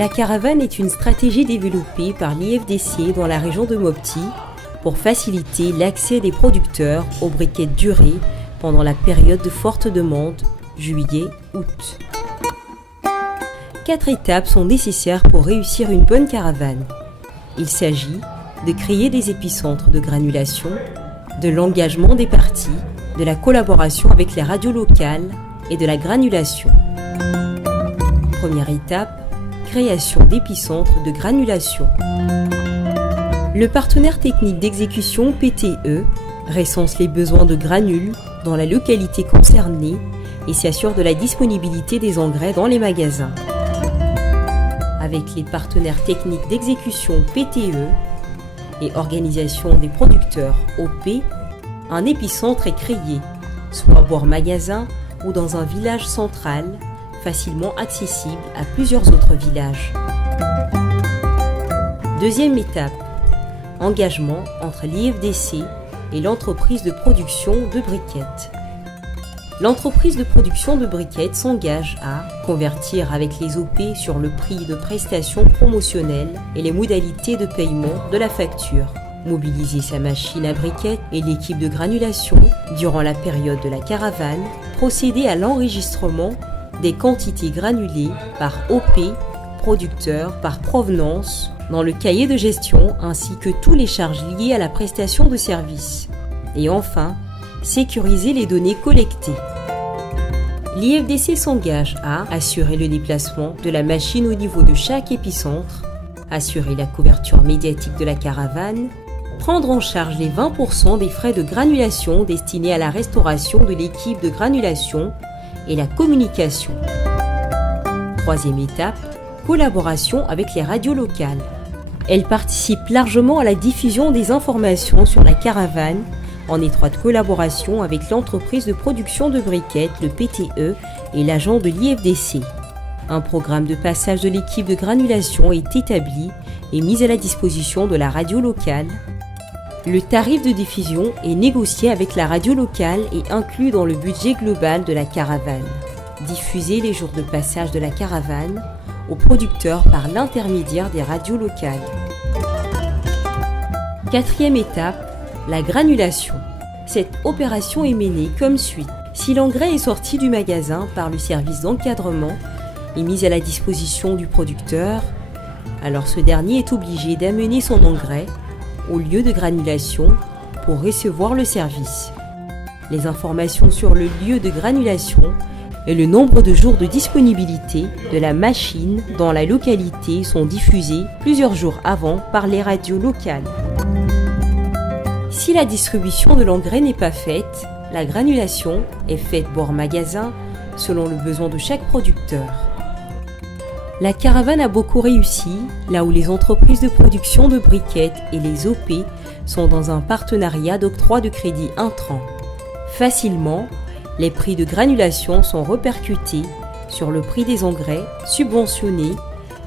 La caravane est une stratégie développée par l'IFDC dans la région de Mopti pour faciliter l'accès des producteurs aux briquettes durées pendant la période de forte demande, juillet-août. 4 étapes sont nécessaires pour réussir une bonne caravane. Il s'agit de créer des épicentres de granulation, de l'engagement des parties, de la collaboration avec les radios locales et de la granulation. Première étape, création d'épicentres de granulation. Le partenaire technique d'exécution PTE recense les besoins de granules dans la localité concernée et s'assure de la disponibilité des engrais dans les magasins. Avec les partenaires techniques d'exécution PTE et organisation des producteurs OP, un épicentre est créé, soit à bord magasin ou dans un village central, facilement accessible à plusieurs autres villages. Deuxième étape, engagement entre l'IFDC et l'entreprise de production de briquettes. L'entreprise de production de briquettes s'engage à convertir avec les OP sur le prix de prestation promotionnelle et les modalités de paiement de la facture, mobiliser sa machine à briquettes et l'équipe de granulation durant la période de la caravane, procéder à l'enregistrement des quantités granulées par OP, producteur, par provenance, dans le cahier de gestion ainsi que tous les charges liées à la prestation de service. Et enfin, sécuriser les données collectées. L'IFDC s'engage à assurer le déplacement de la machine au niveau de chaque épicentre, assurer la couverture médiatique de la caravane, prendre en charge les 20% des frais de granulation destinés à la restauration de l'équipe de granulation et la communication. Troisième étape, collaboration avec les radios locales. Elle participe largement à la diffusion des informations sur la caravane en étroite collaboration avec l'entreprise de production de briquettes, le PTE, et l'agent de l'IFDC. Un programme de passage de l'équipe de granulation est établi et mis à la disposition de la radio locale. Le tarif de diffusion est négocié avec la radio locale et inclus dans le budget global de la caravane. Diffuser les jours de passage de la caravane aux producteurs par l'intermédiaire des radios locales. Quatrième étape, la granulation. Cette opération est menée comme suit. Si l'engrais est sorti du magasin par le service d'encadrement et mis à la disposition du producteur, alors ce dernier est obligé d'amener son engrais au lieu de granulation pour recevoir le service. Les informations sur le lieu de granulation et le nombre de jours de disponibilité de la machine dans la localité sont diffusées plusieurs jours avant par les radios locales. Si la distribution de l'engrais n'est pas faite, la granulation est faite bord magasin selon le besoin de chaque producteur. La caravane a beaucoup réussi là où les entreprises de production de briquettes et les OP sont dans un partenariat d'octroi de crédit intrant. Facilement, les prix de granulation sont répercutés sur le prix des engrais subventionnés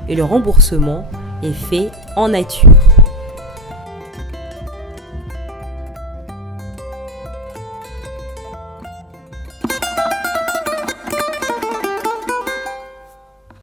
et le remboursement est fait en nature.